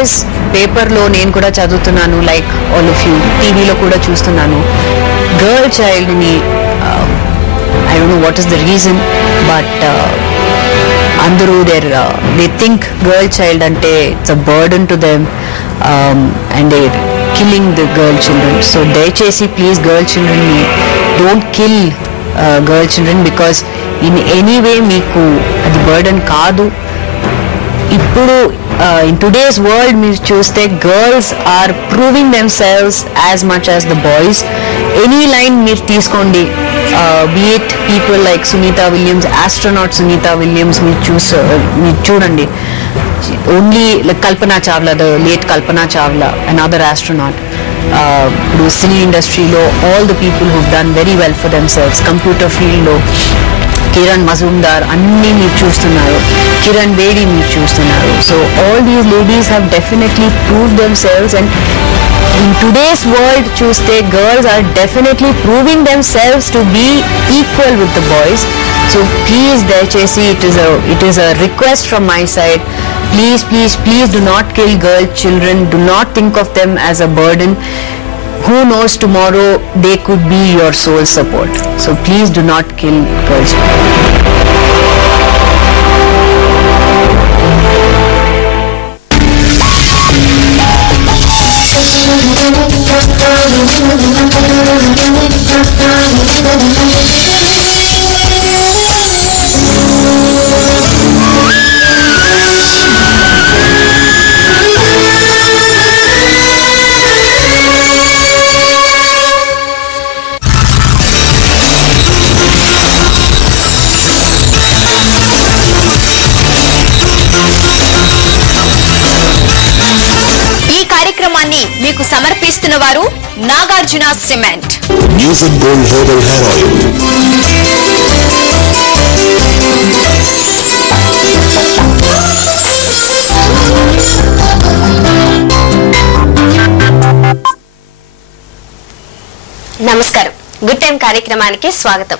Days పేపర్లో నేను కూడా చదువుతున్నాను, లైక్ ఆల్ ఆఫ్ యూ, టీవీలో కూడా చూస్తున్నాను. గర్ల్ చైల్డ్ని I don't know what is the reason, but అందరూ దే థింక్ గర్ల్ చైల్డ్ అంటే it's a burden to them and they killing the girl children. So దయచేసి ప్లీజ్ గర్ల్ చిల్డ్రన్ని don't kill girl children, because in anyway మీకు అది burden కాదు. ఇప్పుడు in today's world మీరు చూస్తే girls are proving themselves as much as the boys. Any line మీరు తీసుకోండి, be it people like Sunita Williams, astronaut Sunita Williams, మీరు చూడండి, only like Kalpana Chawla, the late Kalpana Chawla, another astronaut. ఇప్పుడు సినీ ఇండస్ట్రీలో all the people who've done very well for themselves, computer ఫీల్డ్లో కిరణ్ మజుందార్ అన్నీ మీరు చూస్తున్నారు, కిరణ్ బేడి మీరు చూస్తున్నారు. So all these ladies have definitely prove themselves, and in today's world చూస్తే girls are definitely proving themselves to be equal with the boys. So please దయచేసి it is a request from my side, please please please do not kill girl children, do not think of them as a burden. Who knows, tomorrow they could be your sole support. So please do not kill girls. మీకు సమర్పిస్తున్న వారు Nagarjuna cement. News and gold herbal hair oil. నమస్కారం, good time కార్యక్రమానికి స్వాగతం.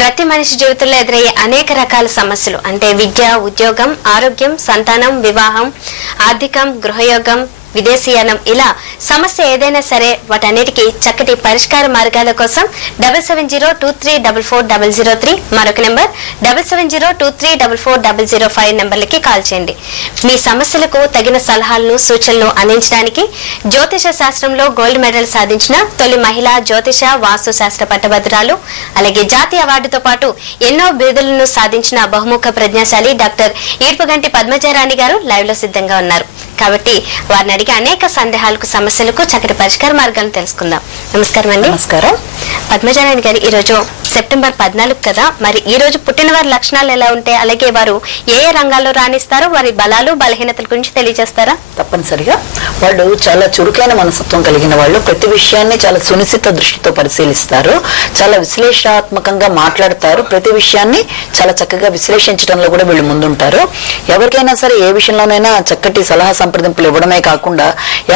ప్రతి మనిషి జీవితంలో ఎదురయ్యే అనేక రకాల సమస్యలు అంటే విద్య, ఉద్యోగం, ఆరోగ్యం, సంతానం, వివాహం, ఆర్థికం, గృహయోగం, విదేశీయానం, ఇలా సమస్య ఏదైనా సరే వాటన్నిటికీ చక్కటి పరిష్కార మార్గాల కోసం 7702344003 మరొక నెంబర్ 7702344005 నెంబర్లకి కాల్ చేయండి. మీ సమస్యలకు తగిన సలహాలను, సూచనలు అందించడానికి జ్యోతిష శాస్త్రంలో గోల్డ్ మెడల్ సాధించిన తొలి మహిళా జ్యోతిష వాస్తు శాస్త్ర పట్టభద్రురాలు, అలాగే జాతీయ అవార్డుతో పాటు ఎన్నో బిరుదులను సాధించిన బహుముఖ ప్రజ్ఞాశాలి డాక్టర్ ఈడ్పుగంటి పద్మజారాణి గారు లైవ్ లో సిద్ధంగా ఉన్నారు. కాబట్టి వారిని అడిగే అనేక సందేహాలకు, సమస్యలకు చక్కటి పరిష్కార మార్గాలను తెలుసుకుందాం. నమస్కారం అండి. నమస్కారం. పద్మజారాణి గారు, ఈ రోజు సెప్టెంబర్ 14 కదా, మరి ఈ రోజు పుట్టిన వారి లక్షణాలు ఎలా ఉంటాయి, అలాగే వారు ఏ ఏ రంగాల్లో రాణిస్తారో వారి బలాలు, బలహీనతల గురించి తెలియజేస్తారా? తప్పనిసరిగా. వాళ్ళు చాలా చురుకైన మనస్తత్వం కలిగిన వాళ్ళు, ప్రతి విషయాన్ని చాలా సునిశ్చిత దృష్టితో పరిశీలిస్తారు, చాలా విశ్లేషణాత్మకంగా మాట్లాడతారు, ప్రతి విషయాన్ని చాలా చక్కగా విశ్లేషించడంలో కూడా వీళ్ళు ముందుంటారు. ఎవరికైనా సరే ఏ విషయంలోనైనా చక్కటి సలహా సంప్రదింపులు ఇవ్వడమే కాకుండా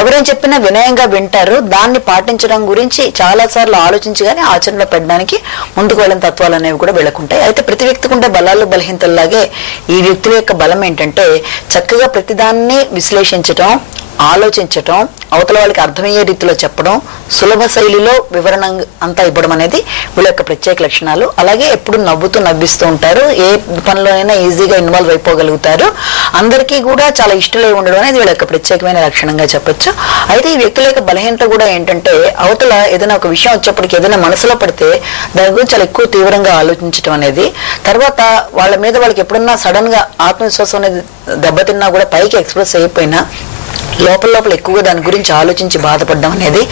ఎవరేం చెప్పినా వినయంగా వింటారు. దాన్ని పాటించడం గురించి చాలా సార్లు ఆలోచించి గానీ ఆచరణలో పెట్టడానికి ముందుకు వెళ్ళిన తత్వాలు అనేవి కూడా వీళ్ళకుంటాయి. అయితే ప్రతి వ్యక్తికి ఉండే బలాలు, బలహీనతల్లాగే ఈ వ్యక్తుల యొక్క బలం ఏంటంటే చక్కగా ప్రతిదాన్ని విశ్లేషించటం, ఆలోచించటం, అవతల వాళ్ళకి అర్థమయ్యే రీతిలో చెప్పడం, సులభ శైలిలో వివరణ అంతా ఇవ్వడం అనేది వీళ్ళ యొక్క ప్రత్యేక లక్షణాలు. అలాగే ఎప్పుడు నవ్వుతూ నవ్విస్తూ ఉంటారు, ఏ పనిలోనైనా ఈజీగా ఇన్వాల్వ్ అయిపోగలుగుతారు, అందరికీ కూడా చాలా ఇష్టలై ఉండడం అనేది వీళ్ళ యొక్క ప్రత్యేకమైన లక్షణంగా చెప్పొచ్చు. అయితే ఈ వ్యక్తుల యొక్క బలహీనత కూడా ఏంటంటే అవతల ఏదైనా ఒక విషయం వచ్చేప్పటికి ఏదైనా మనసులో పడితే దాని గురించి చాలా ఎక్కువ తీవ్రంగా ఆలోచించడం అనేది, తర్వాత వాళ్ళ మీద వాళ్ళకి ఎప్పుడన్నా సడన్ గా ఆత్మవిశ్వాసం అనేది దెబ్బతిన్నా కూడా పైకి ఎక్స్ప్రెస్ అయిపోయినా లోపల ఎక్కువగా దాని గురించి ఆలోచించి బాధపడడం అనేది,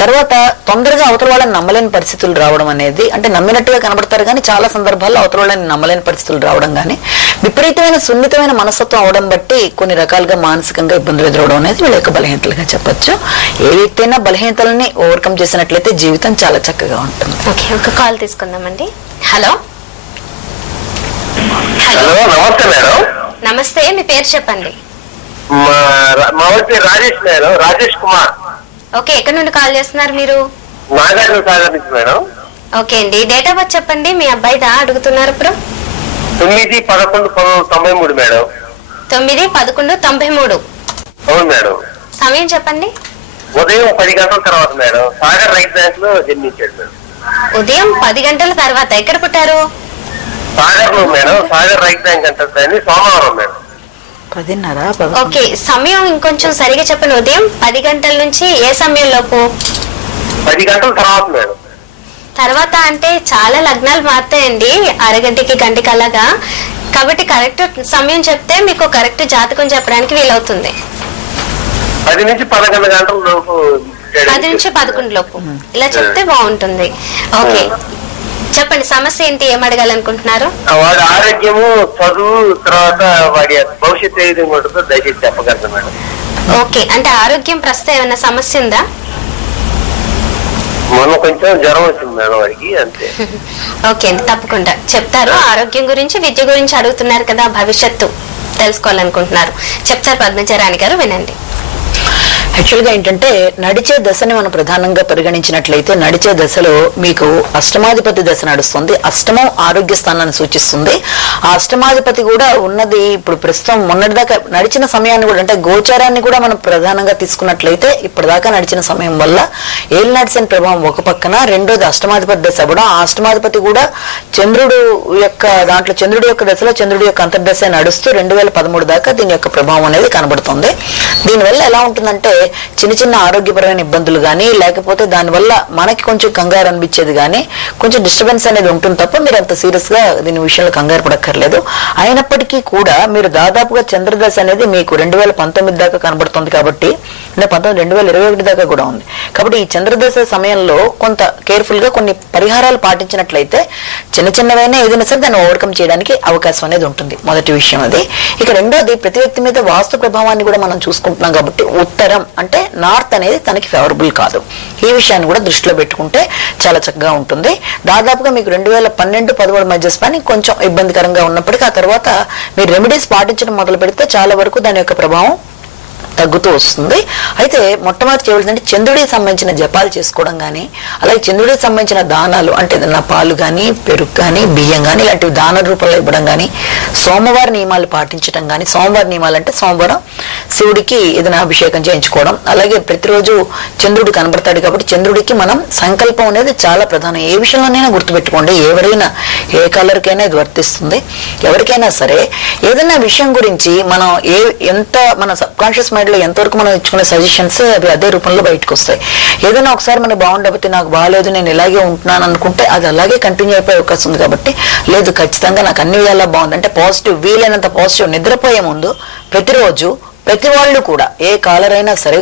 తర్వాత తొందరగా అవతల వాళ్ళని నమ్మలేని పరిస్థితులు రావడం అనేది, అంటే నమ్మినట్టుగా కనబడతారు కానీ చాలా సందర్భాల్లో అవతల వాళ్ళని నమ్మలేని పరిస్థితులు రావడం కానీ, విపరీతమైన సున్నితమైన మనస్తత్వం అవడం బట్టి కొన్ని రకాలుగా మానసికంగా ఇబ్బందులు ఎదురవడం అనేది వీళ్ళ యొక్క బలహీనతలుగా చెప్పొచ్చు. ఏ వ్యక్తి అయినా బలహీనతలని ఓవర్కమ్ చేసినట్లయితే జీవితం చాలా చక్కగా ఉంటుంది. ఒక కాల్ తీసుకుందామండి. హలో. హలో, నమస్తే మేడం. నమస్తే, మీ పేరు చెప్పండి. మా పేరు రాజేష్ మేడం, రాజేష్ కుమార్. ఓకే, ఎక్కడి నుండి కాల్ చేస్తున్నారు మీరు? నాగార్జున సాగర్ నుంచి మేడం. ఓకే అండి, డేట్ ఆఫ్ బర్త్ చెప్పండి. మీ అబ్బాయిదా అడుగుతున్నారు ఇప్పుడు? 9/11/93 మేడం. 9/11/93. అవును మేడం. సమయం చెప్పండి. ఉదయం 10 గంటల తర్వాత మేడం. సాగర్ రైట్ బ్యాంక్ లో జన్మించాడు మేడం. ఉదయం 10 గంటల తర్వాత. ఎక్కడ పుట్టారు? సాగర్ లో మేడం. సాగర్ రైట్ బ్యాంక్ అంటే సోమవారం మేడం. 10:30. ఓకే, సమయం ఇంకొంచెం సరిగా చెప్పండి. ఉదయం 10 గంటల నుంచి ఏ సమయంలోపు? 10 గంటల తర్వాత మేడం. తర్వాత అంటే చాలా లగ్నాలు మారుతాయండి, అరగంటకి గంటకి అలాగా. కాబట్టి కరెక్ట్ సమయం చెప్తే మీకు కరెక్ట్ జాతకం చెప్పడానికి వీలవుతుంది. 10 నుంచి 11 గంటల లోపు. 10 నుంచి 11 లోపు ఇలా చెప్తే బాగుంటుంది. ఓకే, చెప్పండి సమస్య ఏంటి, ఏం అడగాలనుకుంటున్నారు? వాడి ఆరోగ్యము, చదువు, తర్వాత వాడి భవిష్యత్తు ఏ విధంగా ఉంటుందో దయచేసి చెప్పగలరు మేడం. ఓకే, అంటే ఆరోగ్యం ప్రస్తుతం ఏమైనా సమస్య ఉందా? మొన్న కొంచెం జ్వరం వచ్చింది మేడం వాడికి, అంతే. ఓకే అండి, తప్పకుండా చెప్తారు. ఆరోగ్యం గురించి, విద్య గురించి అడుగుతున్నారు కదా, భవిష్యత్తు తెలుసుకోవాలనుకుంటున్నారు. చెప్తారు పద్మజరాణి గారు, వినండి. యాక్చువల్గా ఏంటంటే నడిచే దశని మనం ప్రధానంగా పరిగణించినట్లయితే నడిచే దశలో మీకు అష్టమాధిపతి దశ నడుస్తుంది. అష్టమం ఆరోగ్య స్థానాన్ని సూచిస్తుంది. ఆ అష్టమాధిపతి కూడా ఉన్నది ఇప్పుడు ప్రస్తుతం మొన్నటిదాకా నడిచిన సమయాన్ని కూడా, అంటే గోచారాన్ని కూడా మనం ప్రధానంగా తీసుకున్నట్లయితే ఇప్పటిదాకా నడిచిన సమయం వల్ల ఏలినాటి శని ప్రభావం ఒక పక్కన, రెండోది అష్టమాధిపతి దశ కూడా. ఆ అష్టమాధిపతి కూడా చంద్రుడు యొక్క దాంట్లో చంద్రుడి యొక్క దశలో చంద్రుడి యొక్క అంతర్దశ నడుస్తూ 2013 దాకా దీని యొక్క ప్రభావం అనేది కనబడుతుంది. దీనివల్ల ఎలా ఉంటుందంటే చిన్న చిన్న ఆరోగ్యపరమైన ఇబ్బందులు కానీ, లేకపోతే దానివల్ల మనకి కొంచెం కంగారు అనిపించేది కానీ, కొంచెం డిస్టర్బెన్స్ అనేది ఉంటుంది తప్ప మీరు అంత సీరియస్ గా దీని విషయంలో కంగారు పడక్కర్లేదు. అయినప్పటికీ కూడా మీరు దాదాపుగా చంద్రదశ అనేది మీకు 2019 దాకా కనబడుతుంది కాబట్టి, 2021 దాకా కూడా ఉంది కాబట్టి ఈ చంద్రదశ సమయంలో కొంత కేర్ఫుల్ గా కొన్ని పరిహారాలు పాటించినట్లయితే చిన్న చిన్నవైనా ఏదైనా సరే దాన్ని ఓవర్కమ్ చేయడానికి అవకాశం అనేది ఉంటుంది. మొదటి విషయం అది. ఇక రెండోది, ప్రతి వ్యక్తి మీద వాస్తు ప్రభావాన్ని కూడా మనం చూసుకుంటున్నాం కాబట్టి ఉత్తరం అంటే నార్త్ అనేది తనకి ఫేవరబుల్ కాదు. ఈ విషయాన్ని కూడా దృష్టిలో పెట్టుకుంటే చాలా చక్కగా ఉంటుంది. దాదాపుగా మీకు 2012-13 మధ్య స్పాన్ కొంచెం ఇబ్బందికరంగా ఉన్నప్పటికీ ఆ తర్వాత మీరు రెమెడీస్ పాటించడం మొదలు పెడితే చాలా వరకు దాని యొక్క ప్రభావం తగ్గుతూ వస్తుంది. అయితే మొట్టమొదటి చేయవలసిందంటే చంద్రుడికి సంబంధించిన జపాలు చేసుకోవడం కానీ, అలాగే చంద్రుడికి సంబంధించిన దానాలు అంటే ఏదన్నా పాలు కానీ, పెరుగు కానీ, బియ్యం కానీ ఇలాంటివి దాన రూపంలో ఇవ్వడం కానీ, సోమవారం నియమాలు పాటించడం కానీ. సోమవారం నియమాలు అంటే సోమవారం శివుడికి ఏదైనా అభిషేకం చేయించుకోవడం. అలాగే ప్రతిరోజు చంద్రుడు కనబడతాడు కాబట్టి చంద్రుడికి మనం సంకల్పం అనేది చాలా ప్రధానం. ఏ విషయంలోనైనా గుర్తుపెట్టుకోండి, ఎవరైనా ఏ కలర్కైనా ఇది వర్తిస్తుంది. ఎవరికైనా సరే ఏదైనా విషయం గురించి మనం ఎంత మన సబ్ కాన్షియస్ మైండ్ లో ఎంతవరకు మనం ఇచ్చుకునే సజెషన్స్ అవి అదే రూపంలో బయటకు వస్తాయి. ఏదైనా ఒకసారి మనకు బాగుండకపోతే నాకు బాగాలేదు, నేను ఇలాగే ఉంటున్నాను అనుకుంటే అది అలాగే కంటిన్యూ అయిపోయే అవకాశం ఉంది. కాబట్టి లేదు, ఖచ్చితంగా నాకు అన్ని విధాలా బాగుంది అంటే పాజిటివ్, వీలైనంత పాజిటివ్. నిద్రపోయే ముందు ప్రతిరోజు ప్రతి వాళ్ళు కూడా ఏ కాలర్ అయినా సరే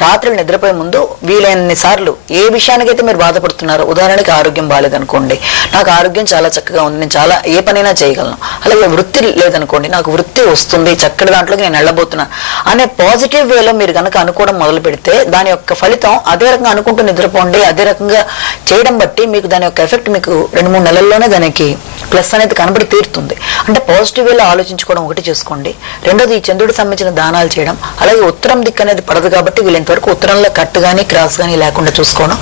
రాత్రులు నిద్రపోయే ముందు వీలైనన్ని సార్లు ఏ విషయానికైతే మీరు బాధపడుతున్నారో, ఉదాహరణకి ఆరోగ్యం బాగాలేదనుకోండి, నాకు ఆరోగ్యం చాలా చక్కగా ఉంది, నేను చాలా ఏ పనైనా చేయగలను. అలాగే వృత్తి లేదనుకోండి, నాకు వృత్తి వస్తుంది, చక్కటి దాంట్లోకి నేను వెళ్ళబోతున్నాను అనే పాజిటివ్ వేలో మీరు కనుక అనుకోవడం మొదలు పెడితే దాని యొక్క ఫలితం అదే రకంగా అనుకుంటూ నిద్రపోండి. అదే రకంగా చేయడం బట్టి మీకు దాని యొక్క ఎఫెక్ట్ మీకు 2-3 నెలల్లోనే దానికి ప్లస్ అనేది కనబడి తీరుతుంది. అంటే పాజిటివ్ వేలో ఆలోచించుకోవడం ఒకటి చేసుకోండి. రెండోది ఈ చంద్రుడికి సంబంధించిన దానాలు చేయడం. అలాగే ఉత్తరం దిక్కు అనేది పడదు కాబట్టి వీళ్ళంతవరకు ఉత్తరంలో కట్ గానీ క్రాస్ గానీ లేకుండా చూసుకోవడం.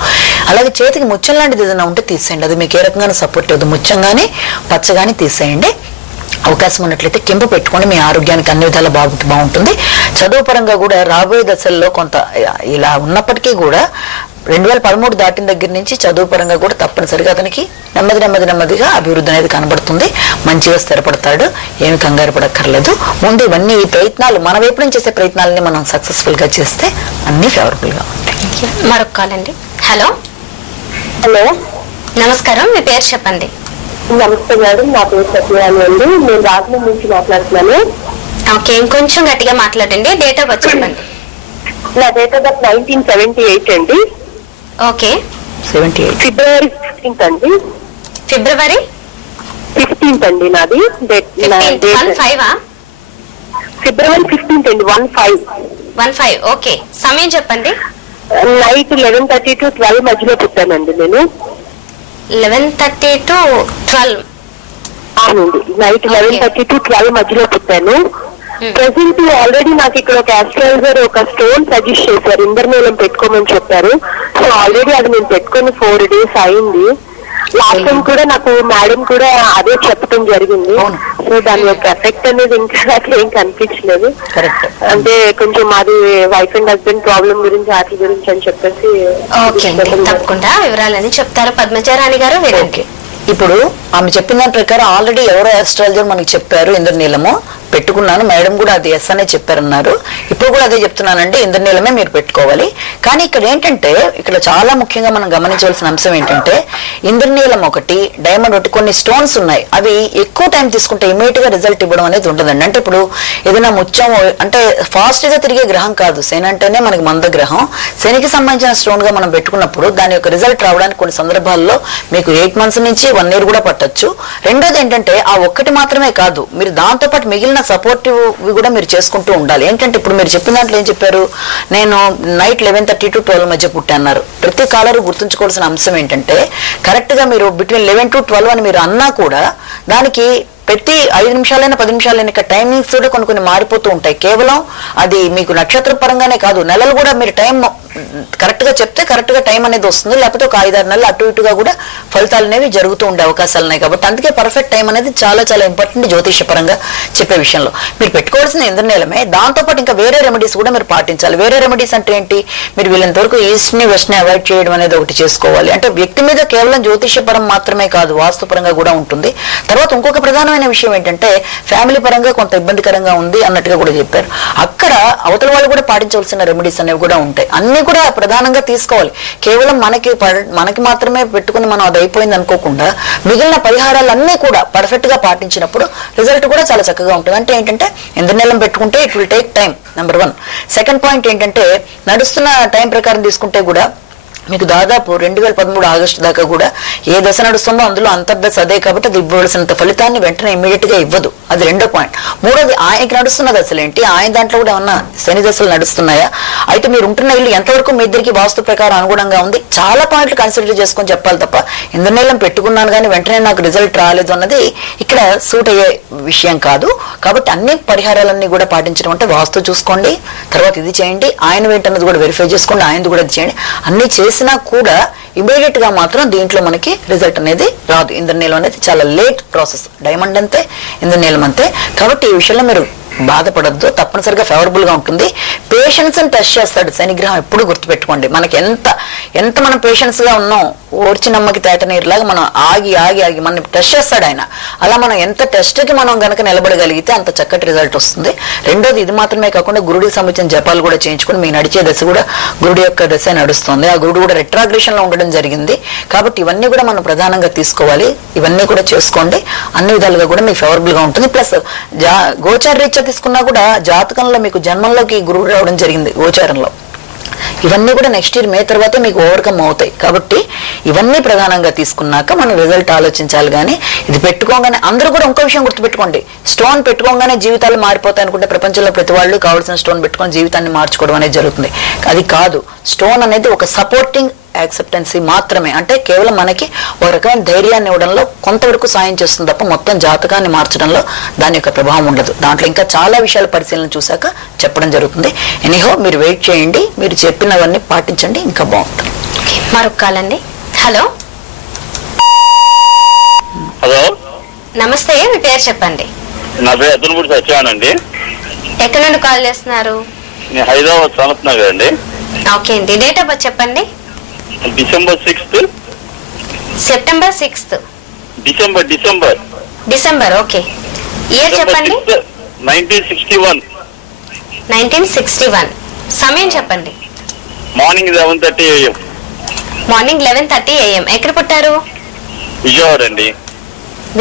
అలాగే చేతికి ముత్యం లాంటిది ఏదైనా ఉంటే తీసేయండి, అది మీకు ఏ రకంగానే సపోర్ట్ అవుతుంది. ముత్యం గానీ పచ్చ గానీ తీసేయండి. అవకాశం ఉన్నట్లయితే కెంపు పెట్టుకోండి, మీ ఆరోగ్యానికి అన్ని విధాలా బాగుంటుంది. చదువు పరంగా కూడా రాబోయే దశల్లో కొంత ఇలా ఉన్నప్పటికీ కూడా 2013 దాటిన దగ్గర నుంచి చదువు పరంగా కూడా తప్పనిసరిగా అతనికి నెమ్మదిగా అభివృద్ధి అనేది కనబడుతుంది. మంచిగా స్థిరపడతాడు, ఏమి కంగారు పడక్కర్లేదు. ముందు ఇవన్నీ ఈ ప్రయత్నాలు మన వైపు నుంచి చేసే ప్రయత్నాలని మనం సక్సెస్ఫుల్ గా చేస్తే అన్ని ఫేవరబుల్ గా ఉంటాయి. మరొక కాల్ అండి. హలో హలో, నమస్కారం, మీ పేరు చెప్పండి. నమస్తే మేడం, నా పేరు సత్యవాణి అండి, నేను రాజమండ్రి నుంచి మాట్లాడుతున్నాను. ఓకే, ఇంకొంచెం గట్టిగా మాట్లాడండి. డేట్ ఆఫ్ బర్త్ చెప్పండి. నా డేట్ ఆఫ్ బర్త్ 1978 అండి. ఓకే, 78 ఫిబ్రవరి 15th అండి. ఫిబ్రవరి 15th అండి నాది. 15 ఫిబ్రవరి 15th అండి, 15. ఓకే, సమయం చెప్పండి. నైట్ 11:30 to 12 మధ్యలో పుట్టానండి నేను. 11:30 to 12. అవునండి, నైట్ 11:30 to 12 మధ్యలో పుట్టాను. ప్రెసెంట్ ఆల్రెడీ నాకు ఇక్కడ ఒక ఆస్ట్రాలజర్ ఒక స్టోన్ సజెస్ట్ చేశారు, ఇంద్రనీలం పెట్టుకోమని చెప్పారు. సో ఆల్రెడీ అది నేను పెట్టుకుని 4 days అయింది. లాస్ట్ టైం కూడా నాకు మేడం కూడా అదే చెప్పడం జరిగింది. సో దాని యొక్క ఎఫెక్ట్ అనేది ఇంకా నాకు ఏం కనిపించలేదు. అంటే కొంచెం మాది వైఫ్ అండ్ హస్బెండ్ ప్రాబ్లం గురించి వాటి గురించి అని చెప్పేసి. ఓకే అండి, తప్పకుండా వివరాలని చెప్తారు పద్మజారాణి గారు. ఓకే, ఇప్పుడు ఆమె చెప్పిన దాని ప్రకారం ఆల్రెడీ ఎవరో ఆస్ట్రాలజర్ మనకి చెప్పారు ఇంద్రనీలము పెట్టుకున్నాను, మేడం కూడా అది ఎస్ అనే చెప్పారన్నారు. ఇప్పుడు కూడా అదే చెప్తున్నానండి, ఇంద్రనీలమే మీరు పెట్టుకోవాలి. కానీ ఇక్కడ ఏంటంటే ఇక్కడ చాలా ముఖ్యంగా మనం గమనించవలసిన అంశం ఏంటంటే ఇంద్రనీలం ఒకటి, డైమండ్ ఒకటి, కొన్ని స్టోన్స్ ఉన్నాయి. అవి ఎక్కువ టైం తీసుకుంటే ఇమీడియట్ గా రిజల్ట్ ఇవ్వడం అనేది ఉండదండి. అంటే ఇప్పుడు ఏదైనా ముత్యం అంటే ఫాస్ట్ గా తిరిగే గ్రహం కాదు శని, అంటేనే మనకి మంద గ్రహం. శనికి సంబంధించిన స్టోన్ గా మనం పెట్టుకున్నప్పుడు దాని యొక్క రిజల్ట్ రావడానికి కొన్ని సందర్భాల్లో మీకు 8 months నుంచి 1 year కూడా పట్టొచ్చు. రెండోది ఏంటంటే ఆ ఒక్కటి మాత్రమే కాదు, మీరు దాంతో పాటు మిగిలిన సపోర్టివ్ కూడా మీరు చేసుకుంటూ ఉండాలి. ఏంటంటే ఇప్పుడు మీరు చెప్పిన దాంట్లో ఏం చెప్పారు, నేను నైట్ 11:30 to 12 మధ్య పుట్టాన్నారు. ప్రతి కాలరు గుర్తుంచుకోవాల్సిన అంశం ఏంటంటే కరెక్ట్ గా మీరు బిట్వీన్ 11 to 12 అని మీరు అన్నా కూడా దానికి ప్రతి 5 నిమిషాలైనా 10 నిమిషాలైనా ఇక్కడ టైమింగ్స్ కూడా కొన్ని మారిపోతూ ఉంటాయి. కేవలం అది మీకు నక్షత్ర పరంగానే కాదు, నెలలు కూడా మీరు టైం కరెక్ట్ గా చెప్తే కరెక్ట్ గా టైం అనేది వస్తుంది. లేకపోతే ఒక 5-6 నెలలు అటు ఇటుగా కూడా ఫలితాలు అనేవి జరుగుతూ ఉండే అవకాశాలు ఉన్నాయి. కాబట్టి అందుకే పర్ఫెక్ట్ టైం అనేది చాలా చాలా ఇంపార్టెంట్ జ్యోతిష పరంగా చెప్పే విషయంలో. మీరు పెట్టుకోవాల్సిన ఇంద్రనీలమే, దాంతోపాటు ఇంకా వేరే రెమెడీస్ కూడా మీరు పాటించాలి. వేరే రెమెడీస్ అంటే ఏంటి, మీరు వీళ్ళంత వరకు ఈస్ట్ ని వెస్ట్ ని అవాయిడ్ చేయడం అనేది ఒకటి చేసుకోవాలి. అంటే వ్యక్తి మీద కేవలం జ్యోతిష పరం మాత్రమే కాదు, వాస్తు పరంగా కూడా ఉంటుంది. తర్వాత ఇంకొక ప్రధానమైన విషయం ఏంటంటే ఫ్యామిలీ పరంగా కొంత ఇబ్బందికరంగా ఉంది అన్నట్టుగా కూడా చెప్పారు. అక్కడ అవతల వాళ్ళు కూడా పాటించవలసిన రెమెడీస్ అనేవి కూడా ఉంటాయి. అన్ని కూడా ప్రధానంగా తీసుకోవాలి. కేవలం మనకి మాత్రమే పెట్టుకుని మనం అది అయిపోయింది అనుకోకుండా మిగిలిన పరిహారాలన్నీ కూడా పర్ఫెక్ట్ గా పాటించినప్పుడు రిజల్ట్ కూడా చాలా చక్కగా ఉంటుంది. అంటే ఏంటంటే ఇంద్రనీలం పెట్టుకుంటే it will take time, number 1. Second point ఏంటంటే నడుస్తున్న టైం ప్రకారం తీసుకుంటే కూడా మీకు దాదాపు 2013 ఆగస్టు దాకా కూడా ఏ దశ నడుస్తుందో అందులో అంతర్దశ అదే, కాబట్టి అది ఇవ్వవలసినంత ఫలితాన్ని వెంటనే ఇమీడియట్ గా ఇవ్వదు. అది రెండో పాయింట్. మూడోది ఆయనకి నడుస్తున్న దశలు ఏంటి, ఆయన దాంట్లో కూడా ఏమన్నా శని దశలు నడుస్తున్నాయా, అయితే మీరు ఉంటున్న ఇల్లు ఎంతవరకు మీ ఇద్దరికి వాస్తు ప్రకారం అనుగుణంగా ఉంది, చాలా పాయింట్లు కన్సిడర్ చేసుకొని చెప్పాలి తప్ప ఇంద్రనీలం పెట్టుకున్నాను కానీ వెంటనే నాకు రిజల్ట్ రాలేదు అన్నది ఇక్కడ సూట్ అయ్యే విషయం కాదు. కాబట్టి అన్ని పరిహారాలన్నీ కూడా పాటించడం అంటే వాస్తు చూసుకోండి, తర్వాత ఇది చేయండి, ఆయన ఏంటన్నది కూడా వెరిఫై చేసుకోండి, ఆయనది కూడా చేయండి. అన్ని చేసినా కూడా ఇమీడియట్ గా మాత్రం దీంట్లో మనకి రిజల్ట్ అనేది రాదు. ఇంద్రనీలం అనేది చాలా లేట్ ప్రాసెస్. డైమండ్ అంతే, ఇంద్రనీలం అంతే. కాబట్టి ఈ విషయంలో మీరు బాధపడద్దు, తప్పనిసరిగా ఫేవరబుల్ గా ఉంటుంది. పేషెన్స్ ని టెస్ట్ చేస్తాడు శనిగ్రహం, ఎప్పుడు గుర్తుపెట్టుకోండి. మనకి ఎంత మనం పేషెన్స్ గా ఉన్నాం, ఓర్చి నమ్మకి తేట నీరులాగా మనం ఆగి ఆగి ఆగి మనం టెస్ట్ చేస్తాడు ఆయన. అలా మనం ఎంత టెస్ట్ కి మనం గనక నిలబడగలిగితే అంత చక్కటి రిజల్ట్ వస్తుంది. రెండోది ఇది మాత్రమే కాకుండా గురుడికి సంబంధించిన జపాలు కూడా చేయించుకుని మీ నడిచే దశ కూడా గురుడి యొక్క దశ నడుస్తుంది. ఆ గురుడు కూడా రెట్రాగ్రేషన్ లో ఉండడం జరిగింది. కాబట్టి ఇవన్నీ కూడా మనం ప్రధానంగా తీసుకోవాలి. ఇవన్నీ కూడా చేసుకోండి, అన్ని విధాలుగా కూడా మీకు ఫేవరబుల్ గా ఉంటుంది. ప్లస్ గోచార రీత్యా తీసుకున్నా కూడా జాతకంలో మీకు జన్మంలోకి గురువు రావడం జరిగింది గోచారంలో. ఇవన్నీ కూడా నెక్స్ట్ ఇయర్ మే తర్వాతే మీకు ఓవర్కమ్ అవుతాయి. కాబట్టి ఇవన్నీ ప్రధానంగా తీసుకున్నాక మనం రిజల్ట్ ఆలోచించాలి. కానీ ఇది పెట్టుకోగానే అందరూ కూడా ఇంకో విషయం గుర్తుపెట్టుకోండి, స్టోన్ పెట్టుకోగానే జీవితాలు మారిపోతాయి అనుకుంటే ప్రపంచంలో ప్రతి వాళ్ళు కావాల్సిన స్టోన్ పెట్టుకొని జీవితాన్ని మార్చుకోవడం అనేది జరుగుతుంది. అది కాదు. స్టోన్ అనేది ఒక సపోర్టింగ్ యాక్సెప్టెన్సీ మాత్రమే. అంటే కేవలం మనకి ఒక రకమైన ధైర్యాన్ని ఇవ్వడంలో కొంతవరకు సాయం చేస్తుంది తప్ప మొత్తం జాతకాన్ని మార్చడంలో దాని యొక్క ప్రభావం ఉండదు. దాంట్లో ఇంకా చాలా విషయాల పరిశీలన చూశాక చెప్పడం జరుగుతుంది. ఎనీహో మీరు వెయిట్ చేయండి, మీరు చెప్పినవన్నీ పాటించండి, ఇంకా బాగుంటుంది. మరొక కాల్ అండి. హలో హలో, నమస్తే, మీ పేరు చెప్పండి. నా పేరు అతనుపూడి సత్యవానండి. ఎక్కడి నుండి కాల్ చేస్తున్నారు? నేను హైదరాబాద్ సనత్ నగర్ అండి. ఓకే అండి, డేట్ ఆఫ్ బర్త్ చెప్పండి. December 6th. September 6th. December. Okay, year చెప్పండి. 1961. 1961. సమయం చెప్పండి. Morning 11:30 AM. Morning 11:30 AM. ఎక్కడ పుట్టారు? విజయవాడ అండి.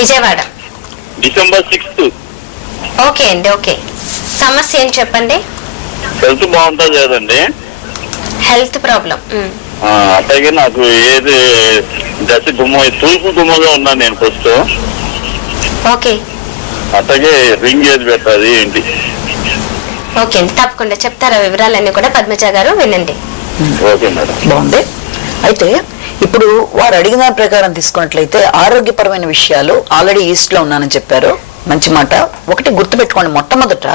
విజయవాడ. December 6th. ఓకే అండి, ఓకే. సమస్య ఏం చెప్పండి. హెల్త్ బాగుంటుంది లేదండి. Health problem. అట్లాగే నాకు ఏది దశ తూర్పు గుమ్మగా ఉన్నాను నేను ఫస్ట్. ఓకే. అట్లాగే రింగ్ ఏది పెట్టాలి ఏంటి? ఓకే అండి, తప్పకుండా చెప్తారా వివరాలన్నీ కూడా పద్మజ గారు, వినండి. Okay madam. బాగుంది. అయితే ఇప్పుడు వారు అడిగిన ప్రకారం తీసుకున్నట్లయితే ఆరోగ్యపరమైన విషయాలు ఆల్రెడీ ఈస్ట్ లో ఉన్నానని చెప్పారు. మంచి మాట. ఒకటి గుర్తుపెట్టుకోండి, మొట్టమొదట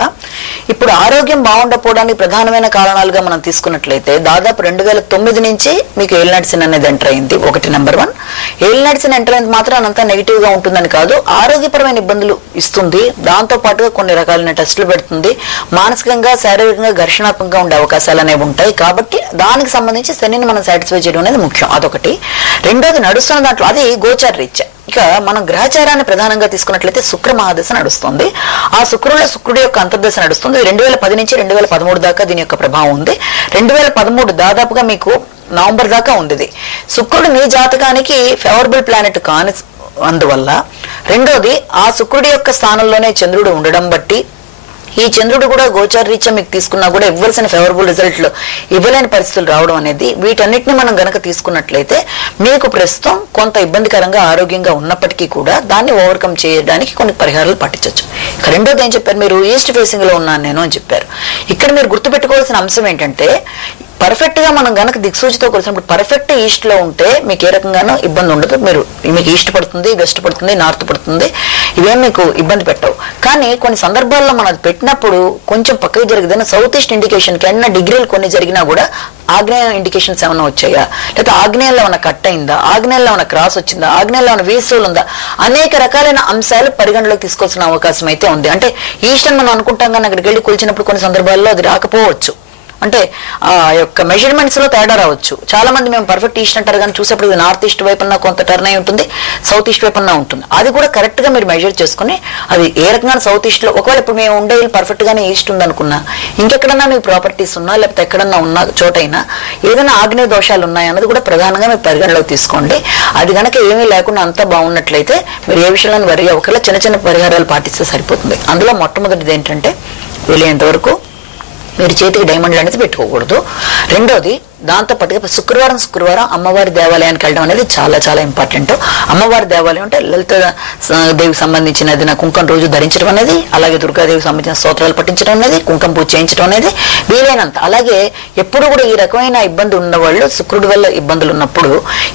ఇప్పుడు ఆరోగ్యం బాగుండకపోవడానికి ప్రధానమైన కారణాలుగా మనం తీసుకున్నట్లయితే దాదాపు 2009 నుంచి మీకు ఏలినాటిసిన్ అనేది ఎంటర్ అయింది. ఒకటి నెంబర్ 1. ఏలినాటిసిన్ ఎంటర్ అయింది మాత్రం అంతా నెగిటివ్ గా ఉంటుందని కాదు, ఆరోగ్యపరమైన ఇబ్బందులు ఇస్తుంది. దాంతో పాటుగా కొన్ని రకాలైన టెస్టులు పెడుతుంది. మానసికంగా శారీరకంగా ఘర్షణాత్మకంగా ఉండే అవకాశాలు అనేవి ఉంటాయి. కాబట్టి దానికి సంబంధించి శనిని మనం సాటిస్ఫై చేయడం అనేది ముఖ్యం. అదొకటి. రెండోది, నడుస్తున్న దాంట్లో అది గోచార రీత్యా. ఇక మనం గ్రహచారాన్ని ప్రధానంగా తీసుకున్నట్లయితే శుక్ర మహాదశ నడుస్తుంది. ఆ శుక్రుడి యొక్క అంతర్దశ నడుస్తుంది. 2010 నుంచి 2013 దాకా దీని యొక్క ప్రభావం ఉంది. 2013 దాదాపుగా మీకు నవంబర్ దాకా ఉంది. శుక్రుడు మీ జాతకానికి ఫేవరబుల్ ప్లానెట్ కాని అందువల్ల, రెండోది ఆ శుక్రుడి యొక్క స్థానంలోనే చంద్రుడు ఉండడం బట్టి ఈ చంద్రుడు కూడా గోచార రీత్యా మీకు తీసుకున్నా కూడా ఇవ్వాల్సిన ఫేవరబుల్ రిజల్ట్లు ఇవ్వలేని పరిస్థితులు రావడం అనేది, వీటన్నిటిని మనం గనక తీసుకున్నట్లయితే మీకు ప్రస్తుతం కొంత ఇబ్బందికరంగా ఆరోగ్యంగా ఉన్నప్పటికీ కూడా దాన్ని ఓవర్కమ్ చేయడానికి కొన్ని పరిహారాలు పాటించవచ్చు. ఇక రెండోది ఏం చెప్పారు, మీరు ఈస్ట్ ఫేసింగ్ లో ఉన్నాను నేను అని చెప్పారు. ఇక్కడ మీరు గుర్తుపెట్టుకోవాల్సిన అంశం ఏంటంటే, పర్ఫెక్ట్ గా మనం గనక దిక్సూచితో కొలిసినప్పుడు పర్ఫెక్ట్ ఈస్ట్ లో ఉంటే మీకు ఏ రకంగానూ ఇబ్బంది ఉండదు. మీకు ఈస్ట్ పడుతుంది, వెస్ట్ పడుతుంది, నార్త్ పడుతుంది, ఇవేం మీకు ఇబ్బంది పెట్టవు. కానీ కొన్ని సందర్భాల్లో మనం అది పెట్టినప్పుడు కొంచెం పక్కకి జరిగిందని సౌత్ ఈస్ట్ ఇండికేషన్ కి అన్న డిగ్రీలు కొన్ని జరిగినా కూడా ఆగ్నేయ ఇండికేషన్స్ ఏమైనా వచ్చాయా, లేకపోతే ఆగ్నేయంలో ఏమైనా కట్ అయిందా, ఆగ్నేయంలో ఏమైనా క్రాస్ వచ్చిందా, ఆగ్నేయంలో ఏమైనా వీసోలు ఉందా, అనేక రకాలైన అంశాలు పరిగణలోకి తీసుకోవాల్సిన అవకాశం అయితే ఉంది. అంటే ఈస్ట్ అని మనం అనుకుంటాం కానీ అక్కడికి వెళ్ళి కొలిచినప్పుడు కొన్ని సందర్భాల్లో అది రాకపోవచ్చు. అంటే ఆ యొక్క మెజర్మెంట్స్ లో తేడా రావచ్చు. చాలా మంది మేము పర్ఫెక్ట్ ఈస్ట్ అంటారు కానీ చూసేప్పుడు ఇది నార్త్ ఈస్ట్ వైపున కొంత టర్న్ అయి ఉంటుంది, సౌత్ ఈస్ట్ వైపున ఉంటుంది. అది కూడా కరెక్ట్ గా మీరు మెజర్ చేసుకుని అది ఏ రకంగా సౌత్ ఈస్ట్ లో, ఒకవేళ ఇప్పుడు మేము ఉండే పర్ఫెక్ట్ గానే ఈస్ట్ ఉందనుకున్నా, ఇంకెక్కడన్నా మీకు ప్రాపర్టీస్ ఉన్నా లేకపోతే ఎక్కడన్నా ఉన్న చోటైనా ఏదైనా ఆగ్నేయ దోషాలు ఉన్నాయన్నది కూడా ప్రధానంగా మీరు పరిగణలోకి తీసుకోండి. అది కనుక ఏమీ లేకుండా అంతా బాగున్నట్లయితే మీరు ఏ విషయంలో వరి ఒకవేళ చిన్న చిన్న పరిహారాలు పాటిస్తే సరిపోతుంది. అందులో మొట్టమొదటిది ఏంటంటే, వీలైనంత వరకు మీరు చేతికి డైమండ్లు అనేది పెట్టుకోకూడదు. రెండోది, దాంతో పాటుగా శుక్రవారం అమ్మవారి దేవాలయానికి వెళ్ళడం అనేది చాలా చాలా ఇంపార్టెంట్. అమ్మవారి దేవాలయం అంటే లలిత దేవికి సంబంధించిన ఏదైనా కుంకుమ రోజు ధరించడం అనేది, అలాగే దుర్గాదేవికి సంబంధించిన స్తోత్రాలు పఠించడం అనేది, కుంకుమ పూజ చేయించడం అనేది వీలైనంత. అలాగే ఎప్పుడు కూడా ఈ రకమైన ఇబ్బంది ఉన్నవాళ్ళు, శుక్రుడి వల్ల ఇబ్బందులు ఉన్నప్పుడు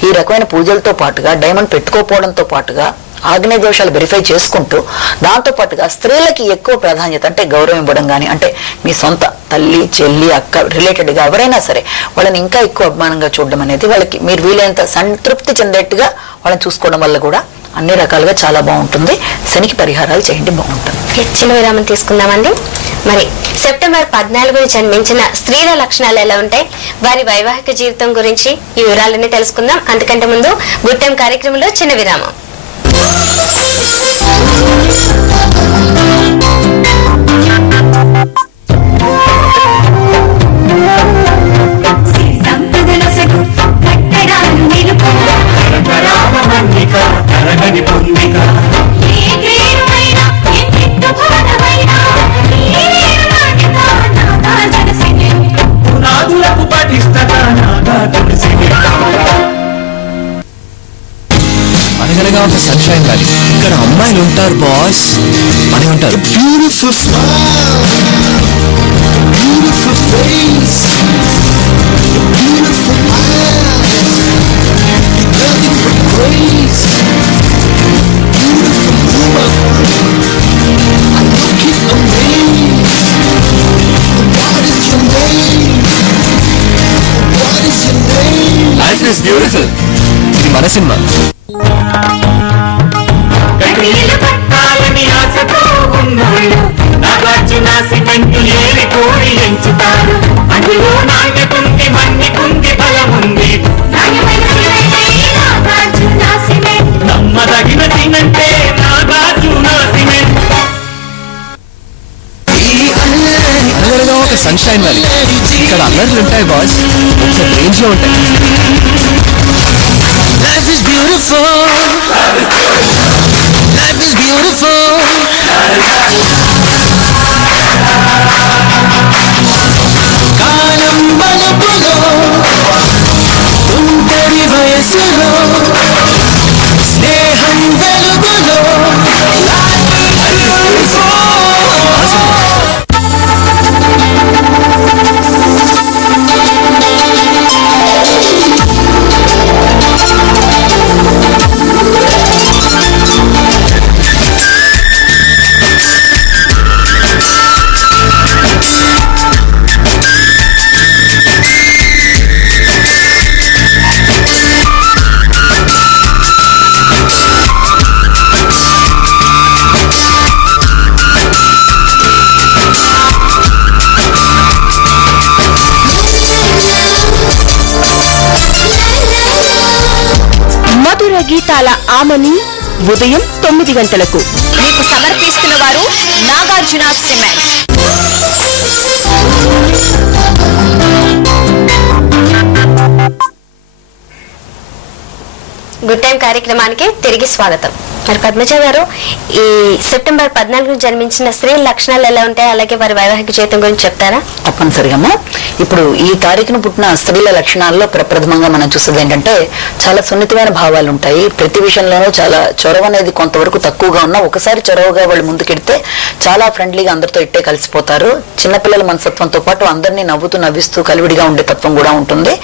ఈ రకమైన పూజలతో పాటుగా డైమండ్ పెట్టుకోపోవడంతో పాటుగా ఆగ్నేయ దోషాలు వెరిఫై చేసుకుంటూ, దాంతో పాటుగా స్త్రీలకి ఎక్కువ ప్రాధాన్యత అంటే గౌరవం ఇవ్వడం కానీ, అంటే మీ సొంత తల్లి, చెల్లి, అక్క రిలేటెడ్ గా ఎవరైనా సరే వాళ్ళని ఇంకా ఎక్కువ అభిమానంగా చూడడం అనేది, వాళ్ళకి మీరు వీలైనంత సంతృప్తి చెందేట్టుగా వాళ్ళని చూసుకోవడం వల్ల కూడా అన్ని రకాలుగా చాలా బాగుంటుంది. శనికి పరిహారాలు చేయండి, బాగుంటుంది. చిన్న విరామం తీసుకుందామండి. మరి సెప్టెంబర్ 14 జన్మించిన స్త్రీల లక్షణాలు ఎలా ఉంటాయి, వారి వైవాహిక జీవితం గురించి ఈ వివరాలన్నీ తెలుసుకుందాం. అంతకంటే ముందు గుట్టెం కార్యక్రమంలో చిన్న విరామం. అనగనగా ఒక సన్షైన్ వ్యాలీ, ఇక్కడ అమ్మాయిలు ఉంటారు బాస్, అని ఉంటారు. Beautiful smile, beautiful face, beautiful eyes, you're nothing but grace. Beautiful woman, I look in amaze. What is your name? What is your name? Life is beautiful. ఇది మన సినిమా. అందులో నాణ్యకుంది, మన్నికుంది, బలముంది, నమ్మదగిన సిమెంటే Nagarjuna cement. అనగనగా ఒక సన్షైన్ వ్యాలీ, ఇక్కడ అల్లర్లు ఉంటాయి boss, ఒక రేంజ్ లో ఉంటాయి. Life is beautiful. Life is beautiful. కాలం బలపులో ఉంటరి వయసులో స్నేహం వెలుగులో Life is beautiful. గీతాల ఆమని ఉదయం 9 గంటలకు. మీకు సమర్పిస్తున్న వారు నాగార్జున సిమెంట్. గుడ్ టైం కార్యక్రమానికి తిరిగి స్వాగతం. మరి పద్మజ గారు, ఈ సెప్టెంబర్ 14 జన్మించిన స్త్రీల లక్షణాలు ఎలా ఉంటాయి, అలాగే వారి వైవాహిక జీవితం గురించి చెప్తారా? తప్పనిసరిగా. ఇప్పుడు ఈ తారీఖున పుట్టిన స్త్రీల లక్షణాల్లో ప్రప్రథమంగా మనం చూసేది ఏంటంటే చాలా సున్నితమైన భావాలు ఉంటాయి. ప్రతి విషయంలోనూ చాలా చొరవ అనేది కొంతవరకు తక్కువగా ఉన్నా ఒకసారి చొరవగా వాళ్ళు ముందుకెడితే చాలా ఫ్రెండ్లీగా అందరితో ఇట్టే కలిసిపోతారు. చిన్నపిల్లల మనస్తత్వంతో పాటు అందరినీ నవ్వుతూ కలివిడిగా ఉండే తత్వం కూడా ఉంటుంది.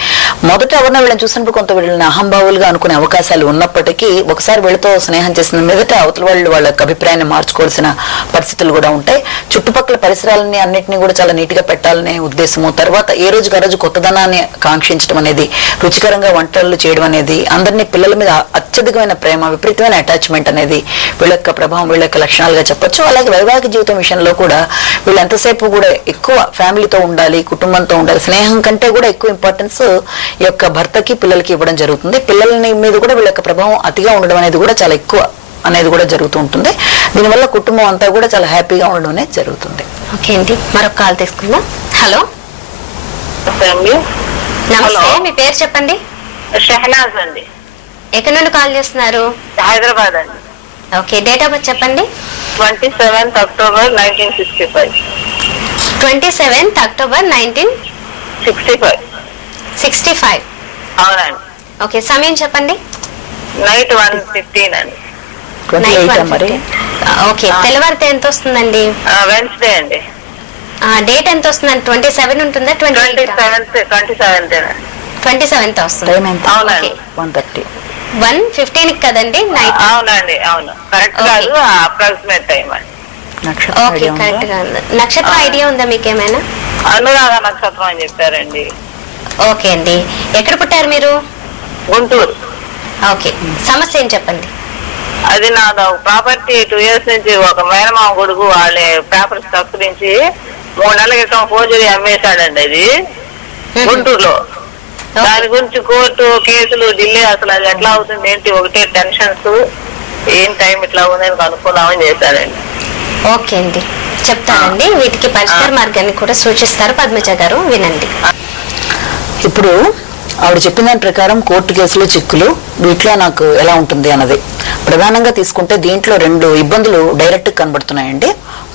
మొదట ఎవరిన వీళ్ళని చూసినప్పుడు కొంత వీళ్ళని అహంభావులుగా అనుకునే అవకాశాలు ఉన్నప్పటికీ ఒకసారి వీళ్ళతో స్నేహం చేసిన మీదట అవతల వాళ్ళు వాళ్ళ అభిప్రాయాన్ని మార్చుకోవాల్సిన పరిస్థితులు కూడా ఉంటాయి. చుట్టుపక్కల పరిసరాలని అన్నింటినీ కూడా చాలా నీట్ గా పెట్టాలనే ఉద్దేశము, తర్వాత ఏ రోజుకి ఆ రోజు కొత్తదనాన్ని కాంక్షించడం అనేది, రుచికరంగా వంటలు చేయడం అనేది, అందరినీ పిల్లల మీద అత్యధికమైన ప్రేమ, విపరీతమైన అటాచ్మెంట్ అనేది వీళ్ళ యొక్క ప్రభావం, వీళ్ళ యొక్క లక్షణాలుగా చెప్పొచ్చు. అలాగే వైవాహిక జీవితం విషయంలో కూడా వీళ్ళు ఎంతసేపు కూడా ఎక్కువ ఫ్యామిలీతో ఉండాలి, కుటుంబంతో ఉండాలి. స్నేహం కంటే కూడా ఎక్కువ ఇంపార్టెన్స్ ఈ యొక్క భర్తకి పిల్లలకి ఇవ్వడం జరుగుతుంది. పిల్లలని మీద కూడా వీళ్ళ యొక్క ప్రభావం అతిగా ఉండడం అనేది కూడా చాలా ఎక్కువ అనేది కూడా జరుగుతూ ఉంటుంది. దీనివల్ల కుటుంబం అంతా కూడా చాలా హ్యాపీగా ఉండడం అనేది జరుగుతుంది. ఓకే అండి, మరొక కాల్ తీసుకుందాం. హలో, నమస్తే, మీ పేరు చెప్పండి. షహనాజ్ అండి. ఎక్కడి నుండి కాల్ చేస్తున్నారు? హైదరాబాద్ అండి. ఓకే, డేట్ ఆఫ్ బర్త్ చెప్పండి. 27th October 1965. 27th October 1965. అవునండి. ఓకే, సమయం చెప్పండి. నైట్ 1:15 అండి. ఓకే, తెల్లవారితే ఎంత వస్తుందండి? వెన్స్డే అండి. డేట్ ఎంత వస్తుందండి? 27 ఉంటుందా? 27th వస్తుంది. 1:15 కదండి నైట్? అవునండి, అవును. కరెక్ట్ కాదు, అప్రాక్సిమేట్ టైం అండి. ఓకే, కరెక్ట్ గా ఉంది. నక్షత్రం ఐడియా ఉందా మీకేమైనా? అనురాధ నక్షత్రం అని చెప్పారండి. ఓకే అండి, ఎక్కడ పుట్టారు మీరు? గుంటూరు. ఓకే, సమస్య ఏం చెప్పండి. అది నాది ప్రాపర్టీ 2 years నుంచి ఒక మేనమామ కొడుకు వాళ్ళ పేపర్స్ తక్కురించి 3 నెలల క్రితం ఫోర్జరీ అమ్మేశాడండి. అది గుంటూరులో. దాని గురించి కోర్టు కేసులు ఢిల్లీ, అసలు అది ఎట్లా అవుతుంది ఏంటి, ఒకటే టెన్షన్స్, ఏం టైం ఇట్లా ఉందని కనుక్కుందామని చేశారండి. ఓకే అండి, చెప్తానండి. వీటికి పరిష్కార మార్గాన్ని కూడా సూచిస్తారు పద్మజ గారు, వినండి. ఇప్పుడు ఆవిడ చెప్పిన దాని ప్రకారం కోర్టు కేసులు, చిక్కులు, వీటిలో నాకు ఎలా ఉంటుంది అన్నది ప్రధానంగా తీసుకుంటే దీంట్లో 2 ఇబ్బందులు డైరెక్ట్ కనబడుతున్నాయండి.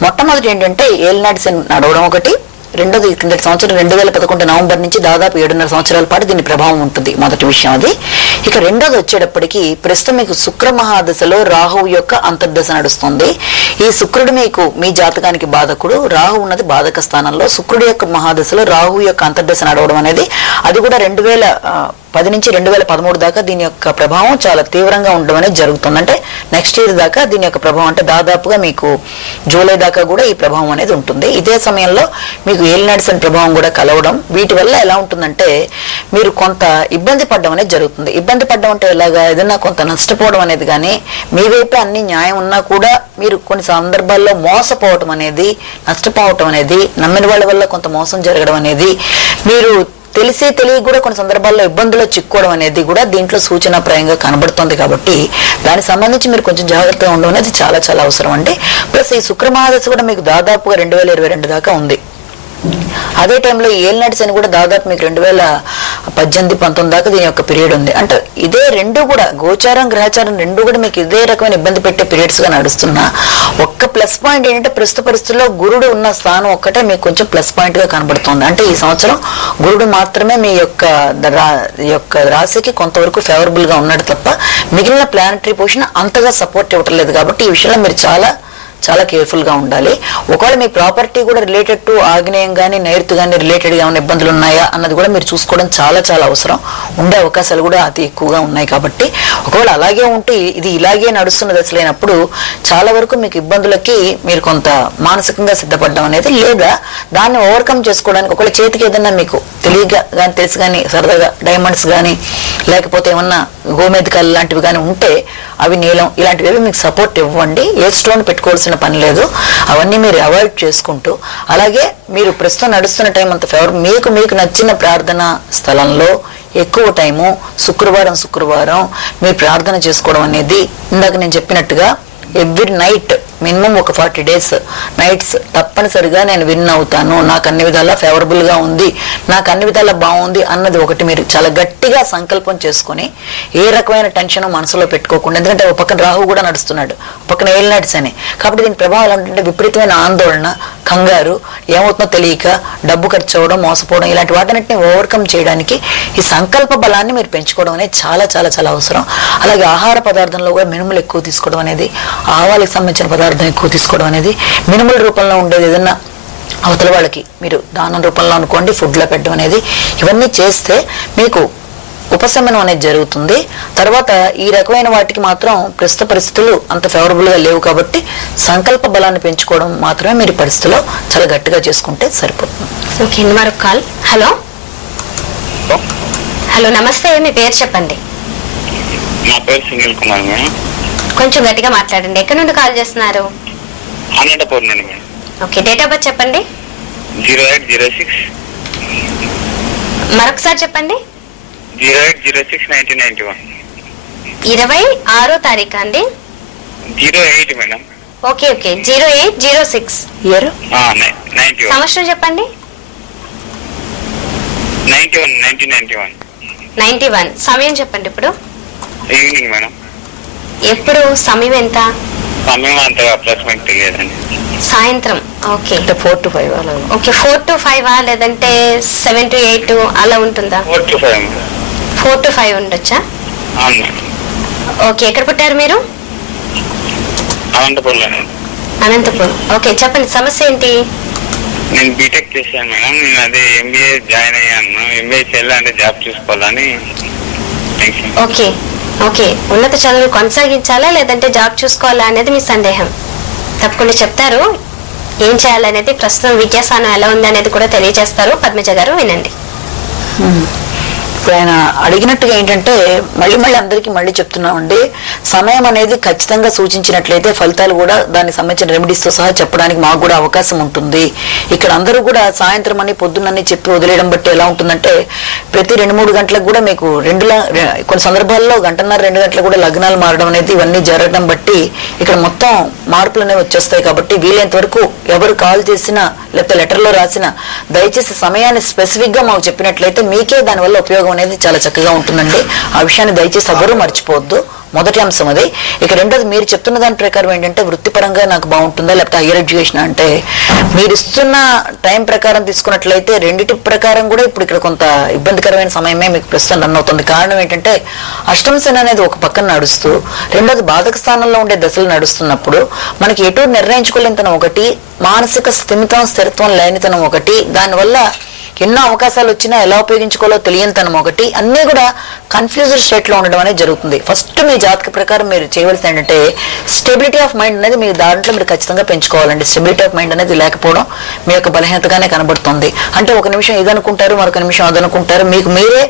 మొట్టమొదటి ఏంటంటే ఏలినాటి శని నడవడం ఒకటి, రెండోది కిందటి సంవత్సరం 2011 నవంబర్ నుంచి దాదాపు 7.5 సంవత్సరాల పాటు దీని ప్రభావం ఉంటుంది. మొదటి విషయం అది. ఇక రెండోది వచ్చేటప్పటికి ప్రస్తుతం మీకు శుక్ర మహాదశలో రాహువు యొక్క అంతర్దశ నడుస్తుంది. ఈ శుక్రుడు మీకు మీ జాతకానికి బాధకుడు, రాహు ఉన్నది బాధక స్థానంలో. శుక్రుడి యొక్క మహాదశలో రాహువు యొక్క అంతర్దశ నడవడం అనేది అది కూడా 2010 నుంచి 2013 దాకా దీని యొక్క ప్రభావం చాలా తీవ్రంగా ఉండడం అనేది జరుగుతుంది. అంటే నెక్స్ట్ ఇయర్ దాకా దీని యొక్క ప్రభావం, అంటే దాదాపుగా మీకు జూలై దాకా కూడా ఈ ప్రభావం అనేది ఉంటుంది. ఇదే సమయంలో మీకు ఏలినాటి శని ప్రభావం కూడా కలవడం, వీటి వల్ల ఎలా ఉంటుందంటే మీరు కొంత ఇబ్బంది పడడం అనేది జరుగుతుంది. ఇబ్బంది పడడం అంటే ఎలాగా, ఏదైనా కొంత నష్టపోవడం అనేది కానీ, మీ వైపే అన్ని న్యాయం ఉన్నా కూడా మీరు కొన్ని సందర్భాల్లో మోసపోవటం అనేది, నష్టపోవటం అనేది, నమ్మిన వాళ్ళ వల్ల కొంత మోసం జరగడం అనేది, మీరు తెలియక కూడా కొన్ని సందర్భాల్లో ఇబ్బందుల్లో చిక్కుకోవడం అనేది కూడా దీంట్లో సూచనాప్రాయంగా కనబడుతుంది. కాబట్టి దానికి సంబంధించి మీరు కొంచెం జాగ్రత్తగా ఉండడం అనేది చాలా చాలా అవసరం అండి. ప్లస్ ఈ శుక్ర మహాదశ కూడా మీకు దాదాపుగా 2022 దాకా ఉంది. అదే టైంలో ఏలినాటి శని కూడా దాదాపు మీకు 2018-19 దాకా దీని యొక్క పీరియడ్ ఉంది. అంటే ఇదే రెండు కూడా గోచారం, గ్రహచారం రెండు కూడా మీకు ఇదే రకమైన ఇబ్బంది పెట్టే పీరియడ్స్ గా నడుస్తున్నా ఒక్క ప్లస్ పాయింట్ ఏంటంటే ప్రస్తుత పరిస్థితుల్లో గురుడు ఉన్న స్థానం ఒక్కటే మీకు కొంచెం ప్లస్ పాయింట్ గా కనబడుతుంది. అంటే ఈ సంవత్సరం గురుడు మాత్రమే మీ యొక్క రాశికి కొంతవరకు ఫేవరబుల్ గా ఉన్నాడు తప్ప మిగిలిన ప్లానటరీ పొజిషన్ అంతగా సపోర్ట్ ఇవ్వటం లేదు. కాబట్టి ఈ విషయంలో మీరు చాలా చాలా కేర్ఫుల్ గా ఉండాలి. ఒకవేళ మీ ప్రాపర్టీ కూడా రిలేటెడ్ టు ఆగ్నేయం కానీ నైరుతి కానీ రిలేటెడ్ గా ఉన్న ఇబ్బందులు ఉన్నాయా అన్నది కూడా మీరు చూసుకోవడం చాలా చాలా అవసరం. ఉండే అవకాశాలు కూడా అతి ఎక్కువగా ఉన్నాయి. కాబట్టి ఒకవేళ అలాగే ఉంటే ఇది ఇలాగే నడుస్తున్న దశలైనప్పుడు చాలా వరకు మీకు ఇబ్బందులకి మీరు కొంత మానసికంగా సిద్ధపడడం అనేది, లేదా దాన్ని ఓవర్కమ్ చేసుకోవడానికి ఒకవేళ చేతికి ఏదన్నా మీకు తెలియగా కానీ తెలిసి కానీ సరదాగా డైమండ్స్ కానీ లేకపోతే ఏమన్నా గోమేధికాలు లాంటివి కానీ ఉంటే అవి నీలం ఇలాంటివి మీకు సపోర్ట్ ఇవ్వండి. ఏ స్టోన్ పెట్టుకోవాల్సిన పని లేదు. అవన్నీ మీరు అవాయిడ్ చేసుకుంటూ, అలాగే మీరు ప్రస్తుతం నడుస్తున్న టైం అంత ఫేవర్ మీకు నచ్చిన ప్రార్థన స్థలంలో ఎక్కువ టైము శుక్రవారం మీరు ప్రార్థన చేసుకోవడం అనేది ఇందాక నేను చెప్పినట్టుగా ఎవ్రీ నైట్ మినిమం ఒక 40 days నైట్స్ తప్పనిసరిగా నేను విన్ అవుతాను, నాకు అన్ని విధాలా ఫేవరబుల్ గా ఉంది, నాకు అన్ని విధాలా బాగుంది అన్నది ఒకటి మీరు చాలా గట్టిగా సంకల్పం చేసుకుని ఏ రకమైన టెన్షన్ మనసులో పెట్టుకోకుండా, ఎందుకంటే ఒక పక్కన రాహు కూడా నడుస్తున్నాడు, పక్కన ఏలినాటి శని, కాబట్టి దీని ప్రభావం ఎలా ఉంటుంటే విపరీతమైన ఆందోళన, కంగారు, ఏమవుతుందో తెలియక డబ్బు ఖర్చు అవ్వడం, మోసపోవడం, ఇలాంటి వాటిని ఓవర్కమ్ చేయడానికి ఈ సంకల్ప బలాన్ని మీరు పెంచుకోవడం అనేది చాలా చాలా చాలా అవసరం. అలాగే ఆహార పదార్థంలో కూడా మినుములు ఎక్కువ తీసుకోవడం అనేది, ఆవాలకు సంబంధించిన పదార్థం ఎక్కువ తీసుకోవడం అనేది, మినుముల రూపంలో ఉండేది ఏదన్నా అవతల వాళ్ళకి మీరు దానం రూపంలో అనుకోండి, ఫుడ్లో పెట్టడం అనేది, ఇవన్నీ చేస్తే మీకు ఉపశమనం అనేది జరుగుతుంది. తర్వాత ఈ రకమైన వాటికి మాత్రం ప్రస్తుత పరిస్థితులు అంత ఫేవరబుల్ గా లేవు కాబట్టి సంకల్ప బలాన్ని పెంచుకోవడం మాత్రమే మీరు పరిస్థితిలో చాలా గట్టిగా చేసుకుంటే సరిపోతుంది. ఓకే, మరొక కాల్. హలో హలో, నమస్తే, మీ పేరు చెప్పండి. నా పేరు సునీల్ కుమార్ మేడం. కొంచెం గట్టిగా మాట్లాడండి. ఎక్కడి నుండి కాల్ చేస్తున్నారు? అనంతపూర్ నుండి madam. Okay, date of birth చెప్పండి. 0806. మరొకసారి చెప్పండి. 0806/1991. 26వ తారీఖు అండి. 08 మేడం. Okay okay, 0806 year 91. సంవత్సరం చెప్పండి. 1991. 91. సమయం చెప్పండి. ఇప్పుడు ఈవినింగ్ మేడం. ఎప్పుడు సమయం ఎంత? సమయం అంత అప్రాక్సిమేట్ తెలియదండి. సాయంత్రం. ఓకే, 4 to 5 అలా. ఓకే, 4 to 5 లేదంటే 7 to 8 అలా ఉంటుందా? 4 to 5. 4 to 5 ఉండొచ్చా? అవును మేడం. ఓకే, ఎక్కడ పుట్టారు మీరు? అనంతపూర్లో. అనంతపురం. ఓకే, చెప్పండి, సమస్య ఏంటి? నేను బీటెక్ చేశాను మేడం. నేను అదే ఎంబీఏ జాయిన్ అయ్యాను. ఎంబీఏ చేయాలంటే జాబ్ చూసుకోవాలని. ఓకే ఓకే, ఉన్నత చదువులు కొనసాగించాలా లేదంటే జాబ్ చూసుకోవాలా అనేది మీ సందేహం. తప్పకుండా చెప్తారు ఏం చేయాలనేది. ప్రస్తుతం విద్యాస్థానం ఎలా ఉంది అనేది కూడా తెలియజేస్తారు. పద్మజ గారు వినండి. ఇప్పుడు ఆయన అడిగినట్టుగా ఏంటంటే మళ్ళీ అందరికీ మళ్ళీ చెప్తున్నామండి, సమయం అనేది ఖచ్చితంగా సూచించినట్లయితే ఫలితాలు కూడా దానికి సంబంధించిన రెమెడీస్ తో సహా చెప్పడానికి మాకు కూడా అవకాశం ఉంటుంది. ఇక్కడ అందరూ కూడా సాయంత్రం అని పొద్దున్నని చెప్పి వదిలేయడం బట్టి ఎలా ఉంటుందంటే ప్రతి 2-3 గంటలకు కూడా మీకు కొన్ని సందర్భాల్లో 1.5-2 గంటలకు కూడా లగ్నాలు మారడం అనేది ఇవన్నీ జరగడం బట్టి ఇక్కడ మొత్తం మార్పులు అనేవి వచ్చేస్తాయి. కాబట్టి వీలైనంత వరకు ఎవరు కాల్ చేసినా లేకపోతే లెటర్లో రాసినా దయచేసి సమయాన్ని స్పెసిఫిక్ గా మాకు చెప్పినట్లయితే మీకే దానివల్ల ఉపయోగం అనేది చాలా చక్కగా ఉంటుందండి. ఆ విషయాన్ని దయచేసి ఎవరు మర్చిపోవద్దు. మొదటి అంశం అది. ఇక రెండోది మీరు చెప్తున్న దాని ప్రకారం ఏంటంటే వృత్తిపరంగా నాకు బాగుంటుందా లేకపోతే హైయర్ ఎడ్యుకేషన్ అంటే మీరు ఇస్తున్న టైం ప్రకారం తీసుకున్నట్లయితే రెండిటి ప్రకారం కూడా ఇప్పుడు ఇక్కడ కొంత ఇబ్బందికరమైన సమయమే మీకు ప్రస్తుతం రన్ అవుతుంది. కారణం ఏంటంటే అష్టమ శని అనేది ఒక పక్కన నడుస్తూ రెండోది బాధక స్థానంలో ఉండే దశలు నడుస్తున్నప్పుడు మనకి ఎటు నిర్ణయించుకోలేనితనం ఒకటి, మానసిక స్థిమితం లేనితనం ఒకటి, దానివల్ల ఎన్నో అవకాశాలు వచ్చినా ఎలా ఉపయోగించుకోవాలో తెలియనితనం ఒకటి, అన్నీ కూడా కన్ఫ్యూజ్డ్ స్టేట్ లో ఉండడం అనేది జరుగుతుంది. ఫస్ట్ మీ జాతక ప్రకారం మీరు చేయవలసింది ఏంటంటే స్టెబిలిటీ ఆఫ్ మైండ్ అనేది మీ దాంట్లో మీరు ఖచ్చితంగా పెంచుకోవాలండి. స్టెబిలిటీ ఆఫ్ మైండ్ అనేది లేకపోవడం మీ యొక్క బలహీనతగానే కనబడుతుంది. అంటే ఒక నిమిషం ఇదనుకుంటారు, మరొక నిమిషం అదనుకుంటారు, మీకు మీరే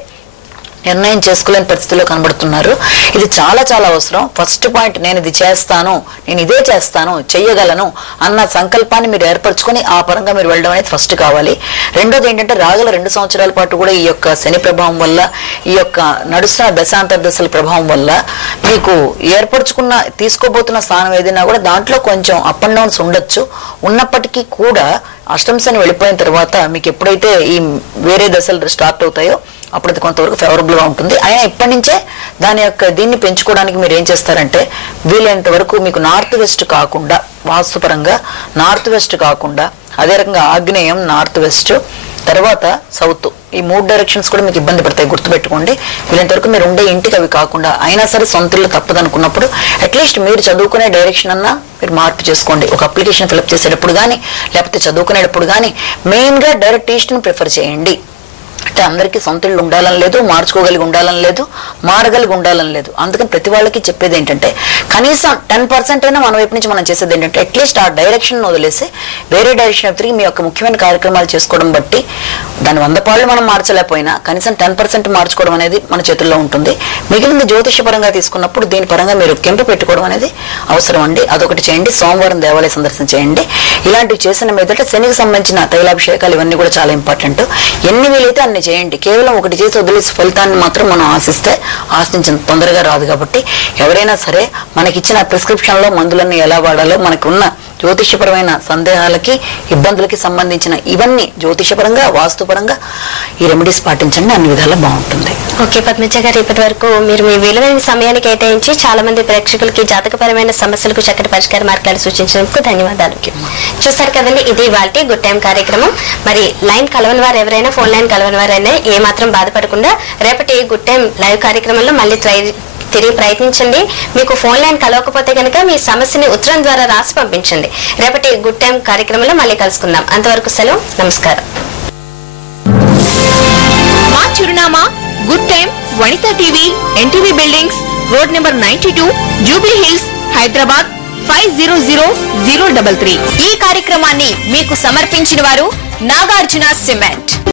నిర్ణయం చేసుకోలేని పరిస్థితిలో కనబడుతున్నారు. ఇది చాలా చాలా అవసరం. ఫస్ట్ పాయింట్, నేను ఇది చేస్తాను, నేను ఇదే చేస్తాను, చెయ్యగలను అన్న సంకల్పాన్ని మీరు ఏర్పరచుకొని ఆ పరంగా మీరు వెళ్ళడం అనేది ఫస్ట్ కావాలి. రెండోది ఏంటంటే రాగల 2 సంవత్సరాల పాటు కూడా ఈ యొక్క శని ప్రభావం వల్ల, ఈ యొక్క నడుస్తున్న దశాంతర్దశల ప్రభావం వల్ల మీకు ఏర్పరచుకున్న తీసుకోబోతున్న స్థానం ఏదైనా కూడా దాంట్లో కొంచెం అప్ అండ్ డౌన్స్ ఉండొచ్చు. ఉన్నప్పటికీ కూడా అష్టమ శని వెళ్ళిపోయిన తర్వాత మీకు ఎప్పుడైతే ఈ వేరే దశలు స్టార్ట్ అవుతాయో అప్పుడు అది కొంతవరకు ఫేవరబుల్ గా ఉంటుంది. అయినా ఇప్పటి నుంచే దాని యొక్క దీన్ని పెంచుకోవడానికి మీరు ఏం చేస్తారంటే వీలైనంత వరకు మీకు నార్త్ వెస్ట్ కాకుండా, వాస్తుపరంగా నార్త్ వెస్ట్ కాకుండా, అదే రకంగా ఆగ్నేయం, నార్త్ వెస్ట్, తర్వాత సౌత్, ఈ 3 డైరెక్షన్స్ కూడా మీకు ఇబ్బంది పడతాయి, గుర్తుపెట్టుకోండి. వీళ్ళంత వరకు మీరు ఉండే ఇంటికి అవి కాకుండా అయినా సరే సొంత ఇల్లు తప్పదనుకున్నప్పుడు అట్లీస్ట్ మీరు చదువుకునే డైరెక్షన్ అన్నా మీరు మార్పు చేసుకోండి. ఒక అప్లికేషన్ ఫిల్అప్ చేసేటప్పుడు కానీ లేకపోతే చదువుకునేటప్పుడు కానీ మెయిన్ గా డైరెక్ట్ ఈస్ట్ని ప్రిఫర్ చేయండి. అంటే అందరికీ సొంత ఇళ్ళు ఉండాలని లేదు, మార్చుకోగలిగి ఉండాలని లేదు, మారగలిగి ఉండాలని లేదు. అందుకని ప్రతి వాళ్ళకి చెప్పేది ఏంటంటే కనీసం 10% అయినా మన వైపు నుంచి మనం చేసేది ఏంటంటే అట్లీస్ట్ ఆ డైరెక్షన్ వదిలేసి వేరే డైరెక్షన్ తిరిగి మీ యొక్క ముఖ్యమైన కార్యక్రమాలు చేసుకోవడం బట్టి దాని 100 పాళ్ళు మనం మార్చలేకపోయినా కనీసం 10% మార్చుకోవడం అనేది మన చేతుల్లో ఉంటుంది. మిగిలిన జ్యోతిష పరంగా తీసుకున్నప్పుడు దీని పరంగా మీరు కెంపు పెట్టుకోవడం అనేది అవసరం అండి. అదొకటి చేయండి. సోమవారం దేవాలయ సందర్శన చేయండి. ఇలాంటివి చేసిన మీదట శనికి సంబంధించిన తైలాభిషేకాలు ఇవన్నీ కూడా చాలా ఇంపార్టెంట్. ఎన్ని వీలైతే అన్ని దాన్ని చేయండి. కేవలం ఒకటి చేసి వదిలేసి ఫలితాన్ని మాత్రం మనం ఆశించిన తొందరగా రాదు. కాబట్టి ఎవరైనా సరే మనకిచ్చిన ప్రిస్క్రిప్షన్ లో మందులన్నీ ఎలా వాడాలో, మనకున్న జ్యోతిషపరమైన సందేహాలకి ఇబ్బందులకి సంబంధించిన ఇవన్నీ జ్యోతిషపరంగా వాస్తుపరంగా ఈ రెమెడీస్ పాటించండి, అన్ని విధాలా బాగుంటుంది. ఓకే పద్మజ గారు, ఇప్పటి వరకు మీరు మీ విలువైన సమయాన్ని కేటాయించి చాలా మంది ప్రేక్షకులకి జాతకపరమైన సమస్యలకు చక్కటి పరిష్కార మార్గాలు సూచించినందుకు ధన్యవాదాలు. చూసారు కదండి, ఇది ఇవాల్టి గుడ్ టైం కార్యక్రమం. మరి లైన్ కలవని వారు ఎవరైనా, ఫోన్ లైన్ కలవని వారైనా ఏ మాత్రం బాధపడకుండా రేపటి గుడ్ టైం లైవ్ కార్యక్రమంలో మళ్ళీ తిరిగి ప్రయత్నించండి. మీకు ఫోన్ లైన్ కలవకపోతే కనుక మీ సమస్యని ఉత్తరం ద్వారా రాసి పంపించండి. రేపటి గుడ్ టైం కార్యక్రమంలో మళ్ళీ కలుసుకుందాం. అంతవరకు సెలవు, నమస్కారం. మా చిరునామా good time, Vanitha TV, NTV buildings, road number 92, Jubilee hills, Hyderabad 500033. ఈ కార్యక్రమాన్ని మీకు సమర్పించిన వారు నాగార్జున సిమెంట్.